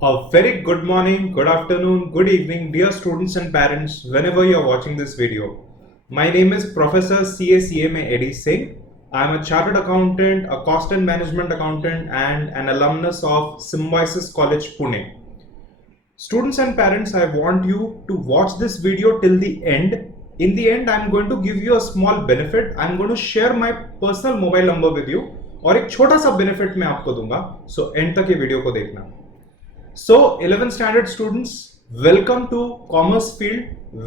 A very good morning, good afternoon, good evening, dear students and parents, whenever you are watching this video. My name is Professor CACMA Eddie Singh. I am a chartered accountant, a cost and management accountant, and an alumnus of Symbiosis College, Pune. Students and parents, I want you to watch this video till the end. In the end, I am going to give you a small benefit. I am going to share my personal mobile number with you. और एक छोटा सा benefit मैं आपको दूंगा. So end तक ये video को देखना. So 11th standard students, welcome to commerce field,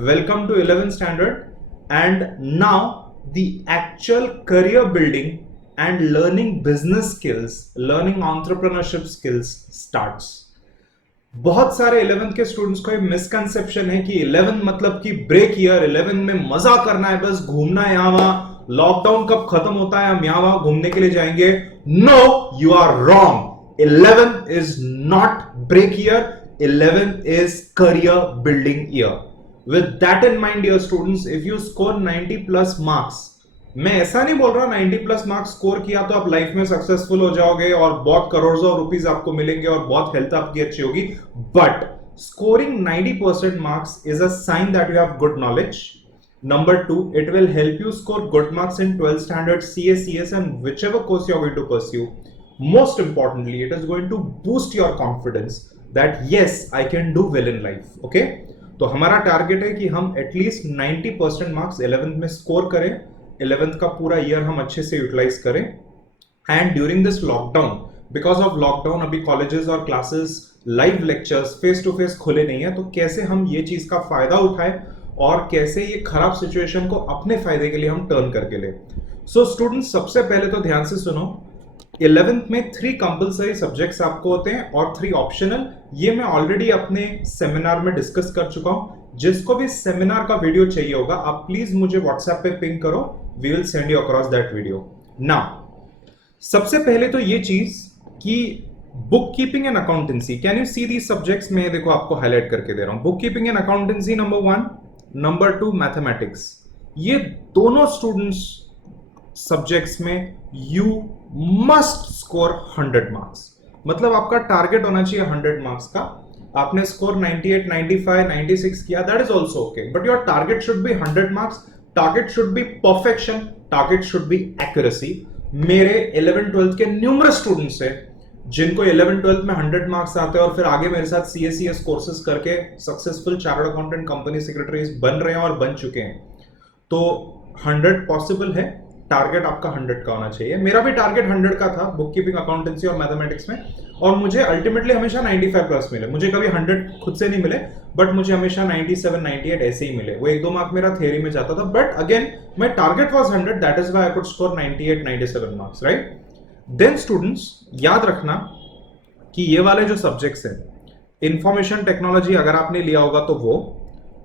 welcome to 11th standard, and now the actual career building and learning business skills, learning entrepreneurship skills starts. बहुत सारे 11th के स्टूडेंट्स को ये misconception है कि 11th मतलब कि ब्रेक ईयर, 11th में मजा करना है, बस घूमना है यहाँ वहां, लॉकडाउन कब खत्म होता है हम यहाँ वहां घूमने के लिए जाएंगे. No, you are wrong. 11th is not break year. 11th is career building year. With that in mind, dear students, if you score 90 plus marks, मैं ऐसा नहीं बोल रहा 90 प्लस मार्क्स स्कोर किया तो आप लाइफ में सक्सेसफुल हो जाओगे और बहुत करोड़ों रुपीस आपको मिलेंगे और बहुत हेल्थ आपकी अच्छी होगी. But scoring 90% marks is a sign that you have good knowledge. Number 2, it will help you score good marks in 12th standard CA, CS and whichever course you are going to pursue. Most importantly, it is going to boost your confidence that yes, I can do well in life. Okay? तो हमारा target है कि हम at least 90% marks 11th में score करें, 11th का पूरा year हम अच्छे से यूटिलाइज करें. And during this lockdown, because of lockdown अभी कॉलेजेस और classes, live lectures face to face खुले नहीं है, तो कैसे हम ये चीज का फायदा उठाएं और कैसे ये खराब सिचुएशन को अपने फायदे के लिए हम टर्न करके ले. सो स्टूडेंट्स, सबसे पहले तो ध्यान से सुनो. 11th में 3 कंपलसरी सब्जेक्ट्स आपको होते हैं और 3 ऑप्शनल. ये मैं ऑलरेडी अपने सेमिनार में डिस्कस कर चुका हूं. जिसको भी सेमिनार का वीडियो चाहिए होगा, आप प्लीज मुझे व्हाट्सएप पे पिंग करो. We will send you across that video. Now सबसे पहले तो ये चीज कि book keeping and accountancy, can you see these subjects में देखो आपको हाईलाइट करके दे रहा हूं. Book keeping and accountancy number 1, number 2 mathematics. ये दोनों स्टूडेंट्स सब्जेक्ट्स में यू मस्ट स्कोर 100 मार्क्स. मतलब आपका टारगेट होना चाहिए 100 मार्क्स का. आपने स्कोर 98, 95, 96 किया, that is also okay, but your target should be 100 marks. Target should be perfection, target should be accuracy. मेरे 11 12 के न्यूमरस स्टूडेंट्स हैं जिनको 11 12 में 100 मार्क्स आते हैं और फिर आगे मेरे साथ CACS कोर्सेज करके successful chartered accountant company secretaries बन रहे हैं और बन चुके हैं. तो 100 पॉसिबल है. टारगेट आपका 100 का होना चाहिए. मेरा भी टारगेट 100 का था बुक कीपिंग, अकाउंटेंसी और मैथमेटिक्स में, और मुझे अल्टीमेटली हमेशा 95 प्लस मिले. मुझे कभी 100 खुद से नहीं मिले, बट मुझे हमेशा 97 98 ऐसे ही मिले. वो 1-2 मार्क मेरा थियरी में जाता था, but again my target was 100, that is why I could score 98 97 marks, right. Then students, याद रखना कि ये वाले जो सब्जेक्ट्स हैं, इंफॉर्मेशन टेक्नोलॉजी अगर आपने लिया होगा तो वो,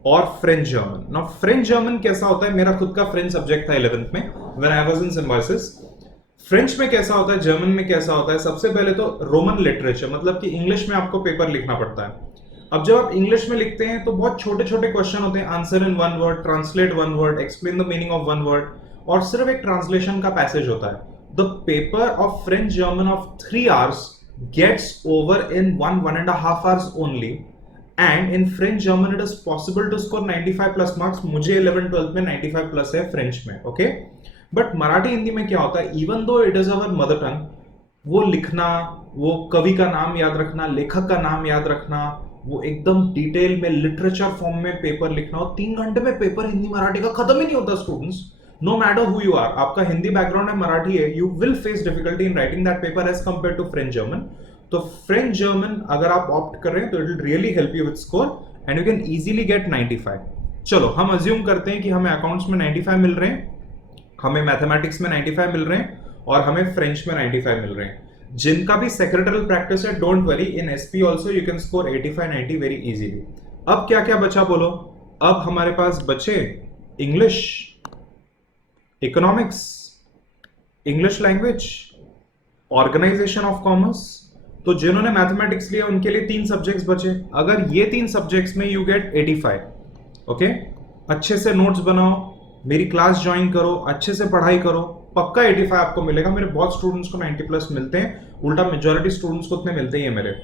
और French German. Now French German कैसा होता है, मेरा खुद का फ्रेंच सब्जेक्ट था 11th में when I was in symbiosis. French में कैसा होता है, जर्मन में कैसा होता है. सबसे पहले तो रोमन लिटरेचर, मतलब कि इंग्लिश में आपको पेपर लिखना पड़ता है. अब जब आप इंग्लिश में लिखते हैं तो बहुत छोटे छोटे क्वेश्चन होते हैं. Answer in 1 word, translate 1 word, explain the meaning of 1 word, और सिर्फ एक ट्रांसलेशन का पैसेज होता है. The paper of French German of 3 hours gets over in 1.5 hours only. And in French German it is possible to score 95 plus marks. मुझे 11 12 में 95 plus है French में, ओके. बट मराठी हिंदी में क्या होता है, even though it is our mother tongue, वो लिखना, वो कवि का नाम याद रखना, लेखक का नाम याद रखना, वो एकदम डिटेल में लिटरेचर फॉर्म में पेपर लिखना, और 3 घंटे में पेपर हिंदी मराठी का खत्म ही नहीं होता. Students, no matter who you are, आपका हिंदी बैकग्राउंड है, मराठी है, you will face difficulty in writing that paper as compare to French German. तो फ्रेंच जर्मन अगर आप ऑप्ट कर रहे हैं तो it will really help you with score and you can easily get 95. चलो हम अज्यूम करते हैं कि हमें अकाउंट्स में 95 मिल रहे हैं, हमें मैथमेटिक्स में 95 मिल रहे हैं, और हमें फ्रेंच में 95 मिल रहे हैं. जिनका भी सेक्रेटरियल प्रैक्टिस है, don't worry, in SP also you can score 85 90 very easily. अब क्या क्या बचा बोलो. अब हमारे पास बचे English, economics, English language, organisation of commerce. तो जिन्होंने मैथमेटिक्स लिया उनके लिए 3 सब्जेक्ट्स बचे. अगर ये 3 सब्जेक्ट्स में यू गेट 85, ओके. अच्छे से नोट्स बनाओ, मेरी क्लास ज्वाइन करो, अच्छे से पढ़ाई करो, पक्का 85 आपको मिलेगा. मेरे बहुत स्टूडेंट्स को 90 प्लस मिलते हैं, उल्टा मेजॉरिटी स्टूडेंट्स को उतने मिलते ही है मेरे.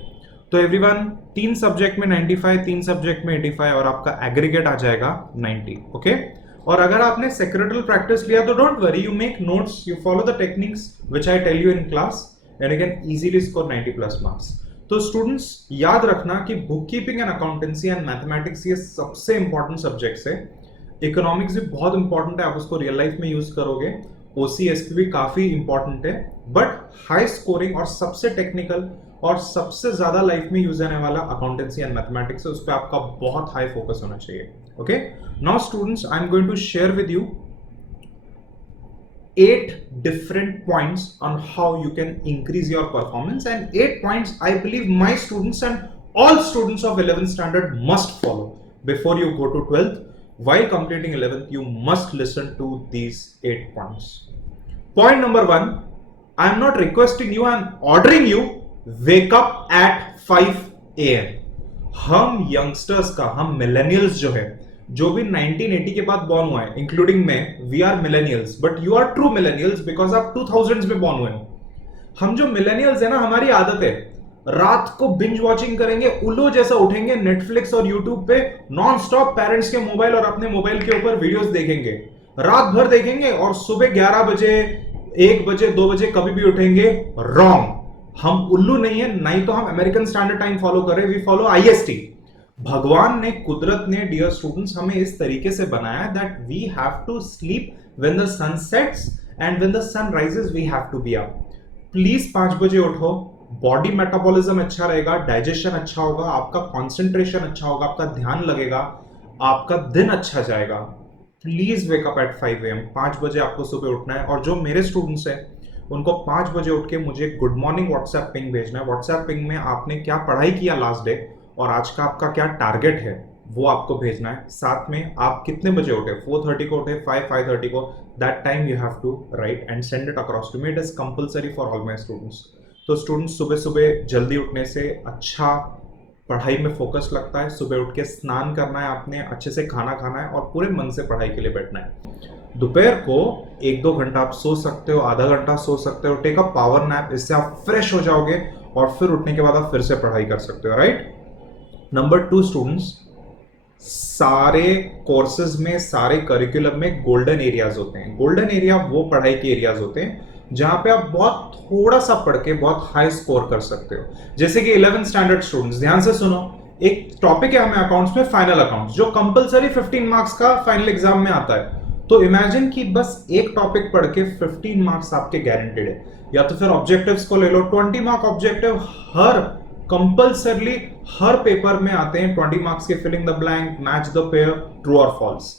तो एवरीवन 3 सब्जेक्ट में 95, 3 सब्जेक्ट में 85 और आपका एग्रीगेट आ जाएगा 90. ओके. और अगर आपने सेक्रेटल प्रैक्टिस लिया तो don't worry, you make notes, you follow the techniques which I tell you in class and you can easily score 90 plus marks. तो स्टूडेंट्स याद रखना कि book keeping and accountancy and mathematics ये सबसे इंपॉर्टेंट सब्जेक्ट्स है. Economics भी बहुत important है, आप उसको रियल लाइफ में यूज करोगे. ओसीएसपी भी काफी इंपॉर्टेंट है, बट हाई स्कोरिंग और सबसे टेक्निकल और सबसे ज्यादा लाइफ में यूज आने वाला अकाउंटेंसी एंड मैथमेटिक्स है, उस पर आपका बहुत हाई फोकस होना चाहिए. Okay. Now students, I am going to share with you 8 different points on how you can increase your performance, and 8 points I believe my students and all students of 11th standard must follow before you go to 12th. While completing 11th, you must listen to these 8 points. Point number 1, I am not requesting you, I am ordering you, wake up at 5 AM. हम youngsters का, हम millennials जो है, जो भी 1980 के बाद born हुआ है, इंक्लूडिंग मैं, we are millennials, but you are true millennials because आप 2000s में बॉर्न हुए हो. हम जो मिलेनियल्स है ना, हमारी आदत है रात को बिंज वॉचिंग करेंगे, उल्लू जैसा उठेंगे, नेटफ्लिक्स और यूट्यूब पे नॉन स्टॉप पेरेंट्स के मोबाइल और अपने मोबाइल के ऊपर वीडियोस देखेंगे, रात भर देखेंगे और सुबह 11 बजे 1 बजे 2 बजे कभी भी उठेंगे. रॉन्ग. हम उल्लू नहीं है, नहीं तो हम अमेरिकन स्टैंडर्ड टाइम फॉलो करें, वी फॉलो IST. भगवान ने, कुदरत ने, डियर स्टूडेंट्स, हमें इस तरीके से बनाया that we have to sleep when the sun sets and when the sun rises we have to be up. Please 5 बजे उठो. बॉडी मेटाबॉलिज्म अच्छा रहेगा, डाइजेशन अच्छा होगा, आपका कंसंट्रेशन अच्छा होगा, आपका ध्यान लगेगा, आपका दिन अच्छा जाएगा. Please wake up at 5 AM. 5 बजे आपको सुबह उठना है. और जो मेरे स्टूडेंट्स हैं उनको 5 बजे उठ के मुझे गुड मॉर्निंग व्हाट्सएप पिंग भेजना है. व्हाट्सएप पिंग में आपने क्या पढ़ाई किया लास्ट डे और आज का आपका क्या टारगेट है वो आपको भेजना है. साथ में आप कितने बजे उठे, 4:30 को उठे, 5:30 को, that time you have to write and send it across to me. It is compulsory for all my students. तो स्टूडेंट्स सुबह सुबह जल्दी उठने से अच्छा पढ़ाई में फोकस लगता है. सुबह उठ के स्नान करना है आपने, अच्छे से खाना खाना है और पूरे मन से पढ़ाई के लिए बैठना है. दोपहर को 1-2 घंटा आप सो सकते हो, आधा घंटा सो सकते हो. टेक अ पावर नैप, इससे आप फ्रेश हो जाओगे और फिर उठने के बाद आप फिर से पढ़ाई कर सकते हो. राइट. नंबर 2 स्टूडेंट्स, सारे कोर्सेज में, सारे करिकुलम में गोल्डन एरियाज होते हैं. गोल्डन एरिया वो पढ़ाई के एरियाज होते हैं जहां पे आप बहुत थोड़ा सा पढ़ के बहुत हाई स्कोर कर सकते हो. जैसे कि 11th स्टैंडर्ड स्टूडेंट्स, ध्यान से सुनो. एक टॉपिक है हमें अकाउंट्स में, फाइनल अकाउंट्स, जो कंपलसरी 15 मार्क्स का फाइनल एग्जाम में आता है. तो इमेजिन कि बस एक टॉपिक पढ़ के 15 मार्क्स आपके गारंटेड है. या तो फिर ऑब्जेक्टिव्स को ले लो, 20 मार्क ऑब्जेक्टिव हर कंपल्सरली हर पेपर में आते हैं. 20 मार्क्स के filling the blank, match the pair, true और false.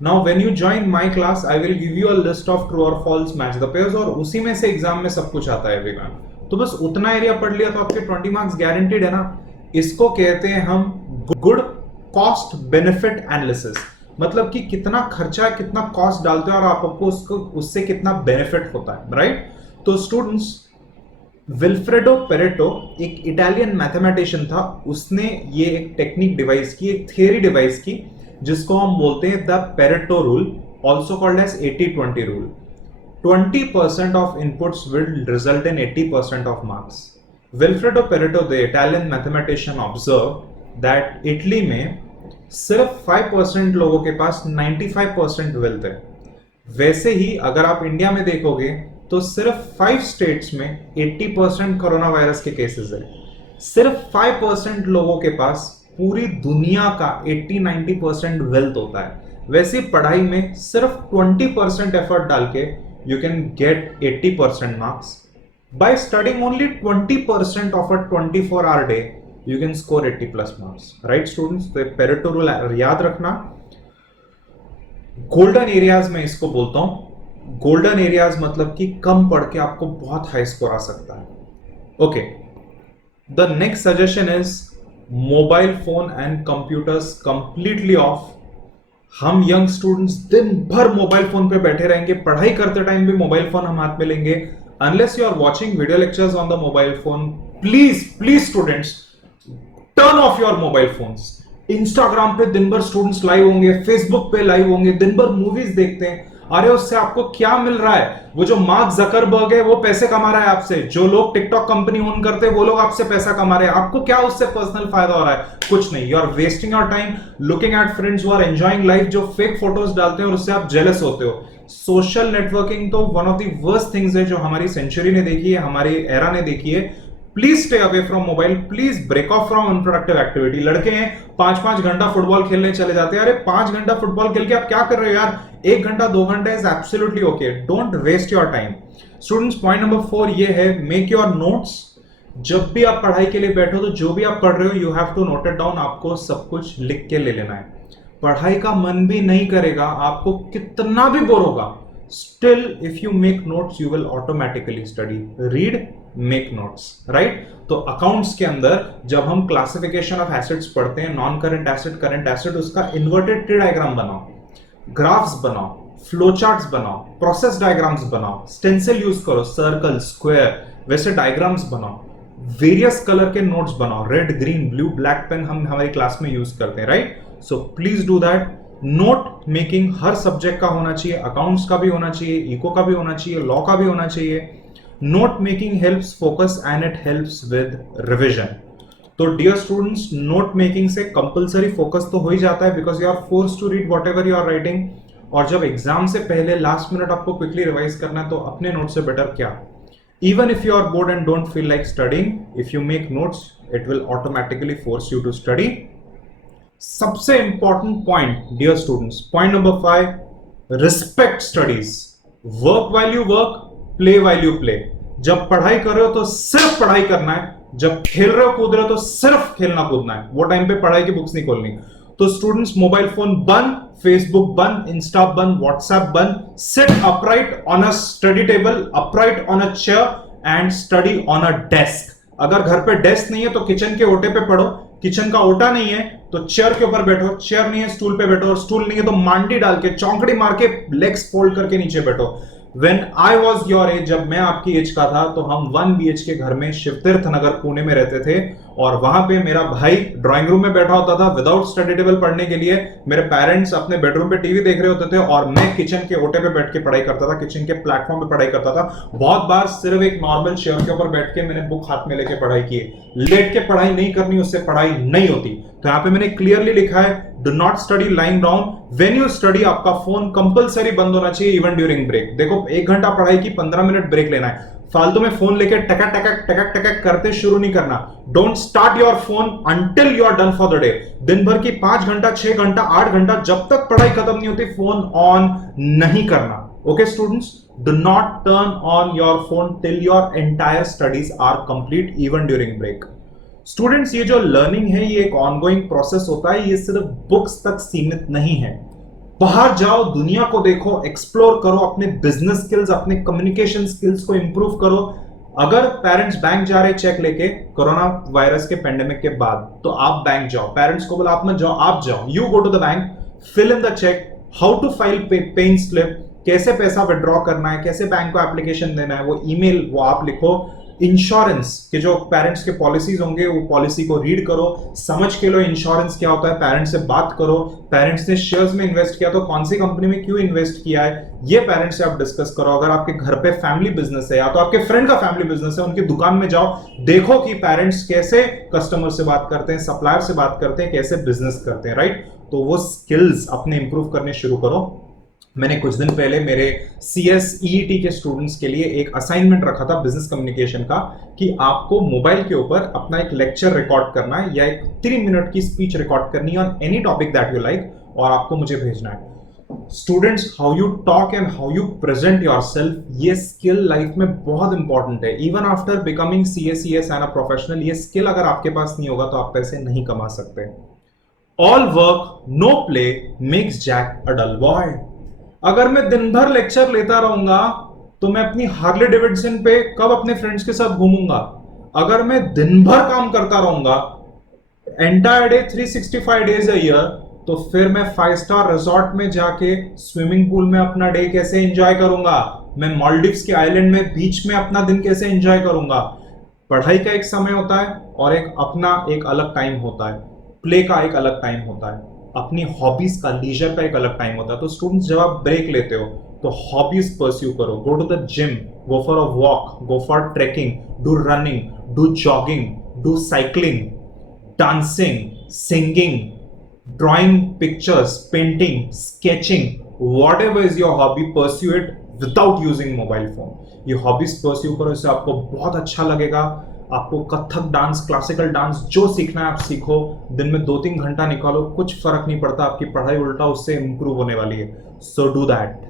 Now when you join my class I will give you a list of true और फॉल्स, मैच द पेयर्स, और उसी में से एग्जाम में सब कुछ आता है एवरीवन. तो बस उतना एरिया पढ़ लिया तो आपके 20 मार्क्स गारंटेड है ना. इसको कहते हैं हम गुड कॉस्ट बेनिफिट एनालिसिस. मतलब कि कितना खर्चा, कितना कॉस्ट डालते हो और आपको उसको उससे कितना बेनिफिट होता है. राइट. तो स्टूडेंट्स, विल्फ्रेडो पेरेटो एक इटालियन मैथमेटिशियन था. उसने ये एक टेक्निक डिवाइस की, एक थियरी डिवाइस की, जिसको हम बोलते हैं the Pareto rule, also called as 80-20 rule. 20% of inputs will result in 80% of marks. Wilfredo Pareto the Italian mathematician observe that Italy में सिर्फ 5% लोगों के पास 95% वेल्थ है. वैसे ही अगर आप इंडिया में देखोगे तो सिर्फ 5 स्टेट्स में 80% कोरोना वायरस के केसेस है. सिर्फ 5% लोगों के पास पूरी दुनिया का 80-90% वेल्थ होता है. वैसे पढ़ाई में सिर्फ 20% एफर्ट डाल के you can gate 80% marks. By studying only 20% of a 24-hour day you can score 80+ marks. Right students. तो पेरेटो रूल याद रखना. गोल्डन एरियाज में इसको बोलता हूं. गोल्डन एरियाज मतलब कि कम पढ़ के आपको बहुत हाई स्कोर आ सकता है. Okay. The next suggestion is mobile phone and computers completely off. हम यंग स्टूडेंट्स दिन भर मोबाइल फोन पे बैठे रहेंगे, पढ़ाई करते टाइम भी मोबाइल फोन हम हाथ में लेंगे. Unless you are watching video lectures on the mobile phone, please students turn off your mobile phones. Instagram पे दिन भर स्टूडेंट्स लाइव होंगे, फेसबुक पे लाइव होंगे, दिन भर मूवीज देखते हैं. अरे उससे आपको क्या मिल रहा है? वो जो मार्क जकरबर्ग है वो पैसे कमा रहा है आपसे, जो लोग टिकटॉक कंपनी ओन करते हैं वो लोग आपसे पैसा कमा रहे हैं, आपको क्या उससे पर्सनल फायदा हो रहा है? कुछ नहीं। You are wasting your time looking at friends who are enjoying life, जो फेक फोटोज डालते हैं और उससे आप जेलस होते हो। सोशल नेटवर्किंग तो one of the worst things है जो हमारी सेंचुरी ने देखी है, हमारी एरा ने देखी है। Please stay away from mobile, please break off from unproductive activity. लड़के हैं 5-5 घंटा फुटबॉल खेलने चले जाते हैं, अरे 5 घंटा फुटबॉल खेल के आप क्या कर रहे हो यार? 1 घंटा 2 घंटा is absolutely okay, don't waste your time. Students, point number 4 ये है, मेक योर नोट्स। जब भी आप पढ़ाई के लिए बैठो तो जो भी आप पढ़ रहे हो you have to note it down, आपको सब कुछ लिख के ले लेना है। पढ़ाई का मन भी नहीं करेगा, आपको कितना भी बोर होगा, still if you make notes you will automatically study. read, make notes, right? तो अकाउंट्स के अंदर जब हम क्लासिफिकेशन ऑफ एसेट्स पढ़ते हैं, non current asset, current asset, उसका इन्वर्टेड ट्री डायग्राम बनाओ, ग्राफ्स बनाओ, फ्लो चार्ट्स बनाओ, प्रोसेस डायग्राम्स बनाओ, स्टेंसिल यूज करो, सर्कल, स्क्वायर, वैसे डायग्राम्स बनाओ, वेरियस कलर के नोट्स बनाओ, red, green, blue, black pen हम हमारी क्लास में यूज करते हैं, right? So please do that. Note making हर सब्जेक्ट का होना चाहिए, अकाउंट्स का भी होना चाहिए, इको का भी होना चाहिए, लॉ का भी होना चाहिए। Note making helps focus and it helps with revision. तो डियर स्टूडेंट्स, नोट मेकिंग से कंपलसरी फोकस तो हो ही जाता है, because you are forced to read whatever you are writing. और जब एग्जाम से पहले लास्ट मिनट आपको क्विकली रिवाइज करना है तो अपने नोट से बेटर क्या? Even if you are bored and don't feel like studying, if you make notes, it will automatically force you to study. सबसे important point dear students, point number 5, respect studies. Work while you work, play while you play. जब पढ़ाई कर रहे हो तो सिर्फ पढ़ाई करना है, जब खेल रहे हो कूद रहे हो तो सिर्फ खेलना कूदना है, वो टाइम पे पढ़ाई की बुक्स नहीं खोलनी। तो स्टूडेंट्स, मोबाइल फोन बंद, फेसबुक बंद, इंस्टा बंद, व्हाट्सएप बंद, sit upright on a study table, upright on a chair and study on a desk. अगर घर पे डेस्क नहीं है तो किचन के ओटे पे पढ़ो, किचन का ओटा नहीं है तो चेयर के ऊपर बैठो, चेयर नहीं है स्टूल पे बैठो, और स्टूल नहीं है तो मांडी डाल के, चौंकड़ी मार के, लेग्स फोल्ड करके नीचे बैठो। When I was your age, जब मैं आपकी एज का था तो हम 1 BHK घर में शिवतीर्थ नगर पुणे में रहते थे, और वहां पे मेरा भाई ड्राइंग रूम में बैठा होता था विदाउट स्टडी टेबल पढ़ने के लिए, मेरे पेरेंट्स अपने बेडरूम पे टीवी देख रहे होते थे, और मैं किचन के ओटे पे बैठ के पढ़ाई करता था, किचन के प्लेटफॉर्म पे पढ़ाई करता था। बहुत बार सिर्फ एक नॉर्मल चेयर के ऊपर बैठ के मैंने बुक हाथ में लेके पढ़ाई की है। लेट के पढ़ाई नहीं करनी, उससे पढ़ाई नहीं होती। तो यहाँ पे मैंने क्लियरली लिखा है, do not study lying down, when you study आपका फोन कंपलसरी बंद होना चाहिए इवन ड्यूरिंग ब्रेक। देखो 1 घंटा पढ़ाई की, 15 मिनट ब्रेक लेना है, फालतू में फोन लेके टका टका टका टका करते शुरू नहीं करना। Don't start your phone until you are done for the day. दिन भर की 5 घंटा, 6 घंटा, 8 घंटा, जब तक पढ़ाई खत्म नहीं होती फोन ऑन नहीं करना। Okay students, do not turn on your phone till your entire studies are complete even during break. Students, ये जो लर्निंग है ये एक ऑनगोइंग प्रोसेस होता है, ये सिर्फ बुक्स तक सीमित नहीं है। बाहर जाओ, दुनिया को देखो, एक्सप्लोर करो, अपने बिजनेस स्किल्स, अपने कम्युनिकेशन स्किल्स को इंप्रूव करो। अगर पेरेंट्स बैंक जा रहे चेक लेके कोरोना वायरस के पेंडेमिक के बाद, तो आप बैंक जाओ। पेरेंट्स को बोला आप मत जाओ, आप जाओ, you go to the bank, fill in the cheque, how to file paying slip, कैसे पैसा विड्रॉ करना है, कैसे बैंक को एप्लीकेशन देना है, वो ईमेल वो आप लिखो। इंश्योरेंस के जो पेरेंट्स के पॉलिसीज होंगे वो पॉलिसी को रीड करो, समझ के लो इंश्योरेंस क्या होता है, पेरेंट्स से बात करो। पेरेंट्स ने शेयर्स में इन्वेस्ट किया तो कौन सी कंपनी में क्यों इन्वेस्ट किया है, ये पेरेंट्स से आप डिस्कस करो। अगर आपके घर पे फैमिली बिजनेस है या तो आपके फ्रेंड का फैमिली बिजनेस है, उनकी दुकान में जाओ, देखो कि पेरेंट्स कैसे कस्टमर से बात करते हैं, सप्लायर से बात करते हैं, कैसे बिजनेस करते हैं, राइट? तो वो स्किल्स अपने इंप्रूव करने शुरू करो। मैंने कुछ दिन पहले मेरे CSEET के स्टूडेंट्स के लिए एक असाइनमेंट रखा था बिजनेस कम्युनिकेशन का, कि आपको मोबाइल के ऊपर अपना एक लेक्चर रिकॉर्ड करना है या एक 3 मिनट की स्पीच रिकॉर्ड करनी है on any topic that you like, और आपको मुझे भेजना है। Students, how you talk and how you present yourself, ये स्किल लाइफ में बहुत इंपॉर्टेंट है। Even after becoming CA/CS and a professional, ये स्किल अगर आपके पास नहीं होगा तो आप पैसे नहीं कमा सकते। All work no play makes Jack a dull boy. अगर मैं दिन भर लेक्चर लेता रहूंगा तो मैं अपनी हार्ले डेविडसन पे कब अपने फ्रेंड्स के साथ घूमूंगा? अगर मैं दिन भर काम करता रहूंगा, entire day 365 days a year, तो फिर मैं 5 स्टार रिजॉर्ट में जाके स्विमिंग पूल में अपना डे कैसे एंजॉय करूंगा? मैं मालदीव्स के आइलैंड में बीच में अपना दिन कैसे एंजॉय करूंगा? पढ़ाई का एक समय होता है और एक अपना एक अलग टाइम होता है, प्ले का एक अलग टाइम होता है, अपनी हॉबीज का, लीजर का एक अलग टाइम होता है। तो स्टूडेंट्स, जब आप ब्रेक लेते हो तो हॉबीज परस्यू करो. Go to the gym, go for a walk, go for trekking, do running, do jogging, do cycling, dancing, singing, drawing pictures, painting, sketching, whatever is your hobby, pursue it without using mobile phone. ये hobbies pursue करो, इससे आपको बहुत अच्छा लगेगा. आपको Kathak dance, classical dance जो सीखना है आप सीखो. दिन में 2-3 घंटा निकालो, कुछ फर्क नहीं पड़ता, आपकी पढ़ाई उल्टा उससे इंप्रूव होने वाली है. So do that.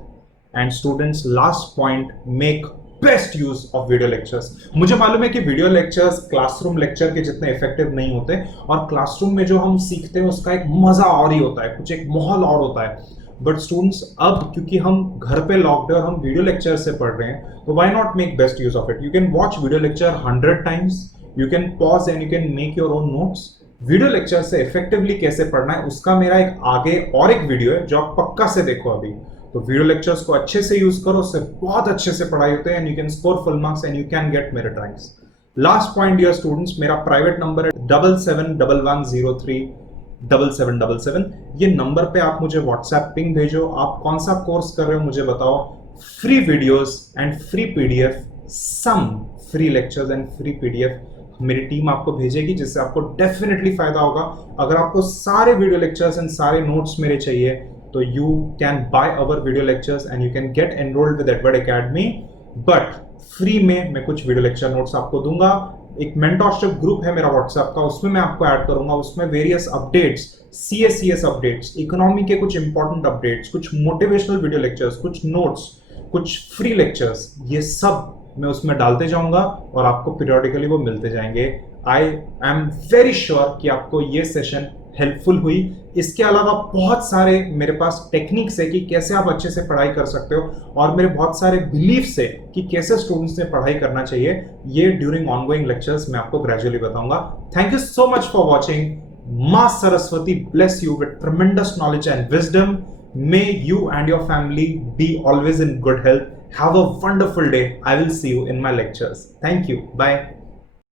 And students, last point, make best use of video lectures. मुझे मालूम है कि वीडियो लेक्चर्स क्लासरूम लेक्चर के जितने इफेक्टिव नहीं होते, और क्लासरूम में जो हम सीखते हैं उसका एक मजा और ही होता है, कुछ एक माहौल और होता है. बट स्टूडेंट्स, अब क्योंकि हम घर पे लॉक्ड है और हम वीडियो लेक्चर से पढ़ रहे हैं, तो why not make best use of it. You can watch video lecture 100 times, you can pause and you can make your own notes. Video lecture से इफेक्टिवली कैसे पढ़ना है उसका मेरा एक आगे और एक वीडियो है जो आप पक्का से देखो अभी. तो वीडियो लेक्चर्स को अच्छे से यूज करो, उससे बहुत अच्छे से पढ़ाई होते हैं, and you can score full marks and you can get merit ranks. Last point dear students, मेरा प्राइवेट नंबर है 7711037777. ये नंबर पे आप मुझे व्हाट्सएप पिंग भेजो. आप कौन सा कोर्स कर रहे हो मुझे बताओ. Free videos and free PDF, some free lectures and free PDF मेरी टीम आपको भेजेगी, जिससे आपको डेफिनेटली फायदा होगा. अगर आपको सारे वीडियो लेक्चर्स एंड सारे नोट्स मेरे चाहिए, तो you can buy our video lectures and you can get enrolled with Edward Academy. But free में मैं कुछ वीडियो लेक्चर नोट्स आपको दूंगा. एक मेंटरशिप ग्रुप है मेरा व्हाट्सएप का, उसमें मैं आपको ऐड करूंगा. उसमें various updates, CS updates, economy के कुछ इंपॉर्टेंट अपडेट्स, कुछ मोटिवेशनल वीडियो लेक्चर्स, कुछ नोट्स, कुछ फ्री लेक्चर्स, ये सब मैं उसमें डालते जाऊंगा और आपको पीरियोडिकली वो मिलते जाएंगे. आई एम वेरी श्योर कि आपको ये सेशन हेल्पफुल हुई. इसके अलावा बहुत सारे मेरे पास टेक्निक्स है कि कैसे आप अच्छे से पढ़ाई कर सकते हो, और मेरे बहुत सारे बिलीफ्स है कि कैसे स्टूडेंट्स ने पढ़ाई करना चाहिए. ये ड्यूरिंग ऑनगोइंग लेक्चर्स मैं आपको ग्रेजुअली बताऊंगा. Thank you so much for watching. मां Saraswati bless you with tremendous knowledge and wisdom. May you and your family be always in good health. Have a wonderful day. I will see you in my lectures. Thank you. Bye.